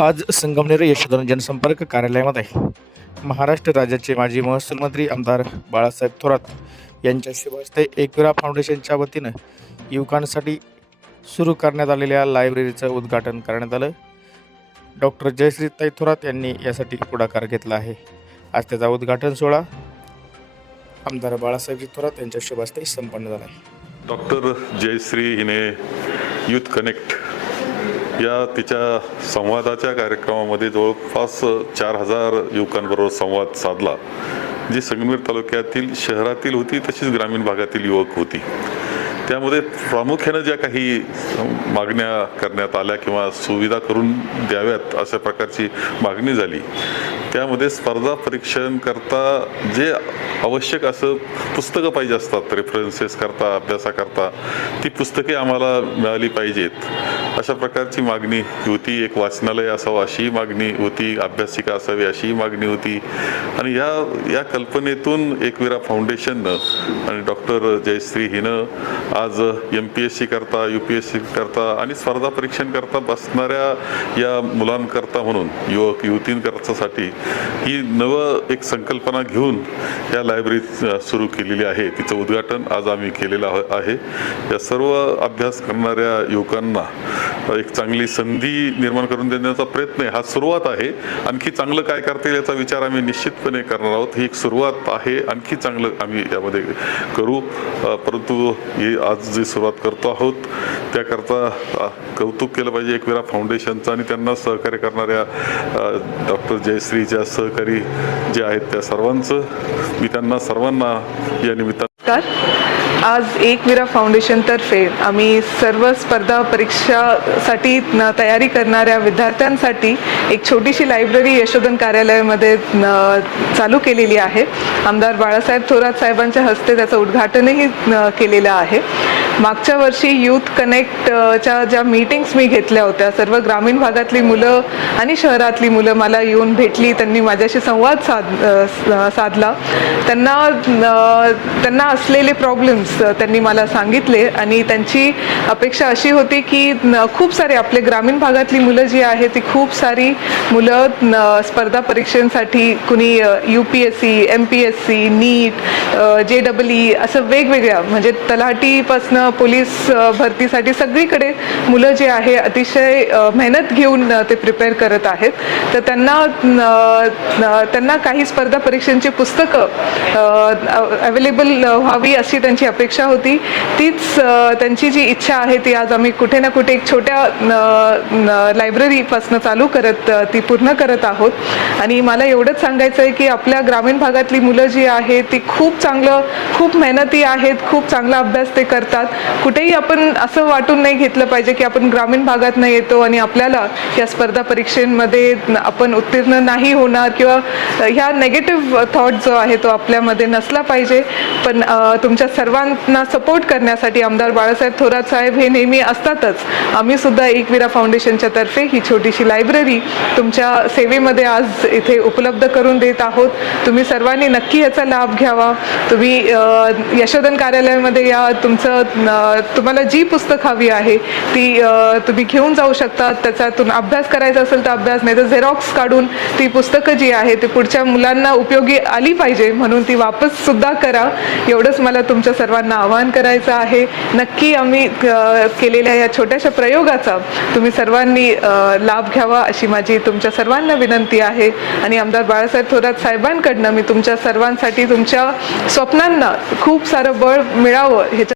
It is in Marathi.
आज संगमनेर यशोधन जनसंपर्क कार्यालयामध्ये महाराष्ट्र राज्याचे माजी महसूल मंत्री आमदार बाळासाहेब थोरात यांच्या शुभ हस्ते एकविरा फाउंडेशनच्या वतीनं युवकांसाठी सुरू करण्यात आलेल्या लायब्ररीचं उद्घाटन करण्यात आलं. डॉक्टर जयश्री ताई थोरात यांनी यासाठी पुढाकार घेतला आहे. आज त्याचा उद्घाटन सोहळा आमदार बाळासाहेबजी थोरात यांच्या शुभहस्ते संपन्न झाला आहे. डॉक्टर जयश्री हिने यूथ कनेक्ट या तिच्या संवादाच्या कार्यक्रमामध्ये जवळपास चार हजार युवकांबरोबर संवाद साधला जी संगमेर तालुक्यातील शहरातील होती तशीच ग्रामीण भागातील युवक होती. त्यामध्ये प्रामुख्यानं ज्या काही मागण्या करण्यात आल्या किंवा सुविधा करून द्याव्यात अशा प्रकारची मागणी झाली त्यामध्ये स्पर्धा परीक्षण करता जे आवश्यक असं पुस्तकं पाहिजे असतात रेफरन्सेस करता अभ्यासाकरता ती पुस्तके आम्हाला मिळाली पाहिजेत. अशा प्रकारची मागणी होती एक वाचनालय असावं अशी मागणी होती अभ्यासिका असावी अशी मागणी होती. आणि या या कल्पनेतून एकविरा फाउंडेशननं आणि डॉक्टर जयश्री हिनं आज एम पी एस सी करता यू पी एस सी करता आणि स्पर्धा परीक्षण करता बसणाऱ्या या मुलांकरता म्हणून युवक युवतींकरतासाठी ही नवं एक संकल्पना घेऊन या लायब्ररी सुरू केलेली आहे. तिचं उद्घाटन आज आम्ही केलेलं आहे या सर्व अभ्यास करणाऱ्या युवकांना एक चांगली संधी निर्माण करून देण्याचा प्रयत्न आहे. हा सुरुवात आहे. आणखी चांगलं काय करता येईल याचा विचार आम्ही निश्चितपणे करणार आहोत. ही एक सुरुवात आहे. आणखी चांगलं आम्ही यामध्ये करू. परंतु ही आज जी सुरुवात करतो आहोत त्याकरता कौतुक केलं पाहिजे एकविरा फाउंडेशनचं आणि त्यांना सहकार्य करणाऱ्या डॉक्टर जयश्रीच्या सहकारी जे आहेत त्या सर्वांचं. मी त्यांना सर्वांना या निमित्तानं नमस्कार. आज एकविरा फाउंडेशनतर्फे आम्ही सर्व स्पर्धा परीक्षासाठी तयारी करणाऱ्या विद्यार्थ्यांसाठी एक छोटीशी लायब्ररी यशोधन कार्यालयामध्ये चालू केलेली आहे. आमदार बाळासाहेब थोरात साहेबांच्या हस्ते त्याचं उद्घाटनही केलेलं आहे. मागच्या वर्षी यूथ कनेक्टच्या ज्या मीटिंग्स मी घेतल्या होत्या सर्व ग्रामीण भागातली मुलं आणि शहरातली मुलं मला येऊन भेटली त्यांनी माझ्याशी संवाद साध स- साधला. त्यांना त्यांना असलेले प्रॉब्लेम्स त्यांनी मला सांगितले आणि त्यांची अपेक्षा अशी होती की खूप सारे आपले ग्रामीण भागातली मुलं जी आहेत ती खूप सारी मुलं स्पर्धा परीक्षांसाठी कुणी U P S C M P S C NEET J double E असं वेगवेगळ्या म्हणजे तलाटीपासनं पोलीस भरतीसाठी सगळीकडे मुलं जे आहे अतिशय मेहनत घेऊन ते प्रिपेअर करत आहेत. तर त्यांना त्यांना काही स्पर्धा परीक्षांची पुस्तकं अवेलेबल व्हावी अशी त्यांची अपेक्षा होती. तीच त्यांची जी इच्छा आहे ती आज आम्ही कुठे ना कुठे एक छोट्या लायब्ररीपासून चालू करत ती पूर्ण करत आहोत. आणि मला एवढंच सांगायचं आहे की आपल्या ग्रामीण भागातली मुलं जी आहेत ती खूप चांगलं खूप मेहनती आहेत खूप चांगला अभ्यास ते करतात. कुठेही आपण असं वाटून नाही घेतलं पाहिजे की आपण ग्रामीण भागात नाही येतो आणि आपल्याला या स्पर्धा परीक्षेमध्ये आपण उत्तीर्ण नाही होणार किंवा ह्या नेगेटिव्ह थॉट जो आहे तो आपल्यामध्ये नसला पाहिजे. पण तुमच्या सर्वांना सपोर्ट करण्यासाठी आमदार बाळासाहेब थोरात साहेब हे नेहमी असतातच. आम्ही सुद्धा एकविरा फाउंडेशनच्या तर्फे ही छोटीशी लायब्ररी तुमच्या सेवेमध्ये आज इथे उपलब्ध करून देत आहोत. तुम्ही सर्वांनी नक्की याचा लाभ घ्यावा. तुम्ही यशोधन कार्यालयामध्ये या तुमचं तुम्हाला जी पुस्तक हवी आहे ती तुम्ही घेऊन जाऊ शकता. त्याच्यातून अभ्यास करायचा असेल तर अभ्यास नाही तर झेरॉक्स काढून ती पुस्तकं जी आहे ते पुढच्या मुलांना उपयोगी आली पाहिजे. म्हणून ती वापस सुद्धा करा. एवढंच मला तुमच्या सर्वांना आवाहन करायचं आहे. नक्की आम्ही केलेल्या या छोट्याशा प्रयोगाचा तुम्ही सर्वांनी लाभ घ्यावा अशी माझी तुमच्या सर्वांना विनंती आहे. आणि आमदार बाळासाहेब थोरात साहेबांकडनं मी तुमच्या सर्वांसाठी तुमच्या स्वप्नांना खूप सारं बळ मिळावं ह्याच्या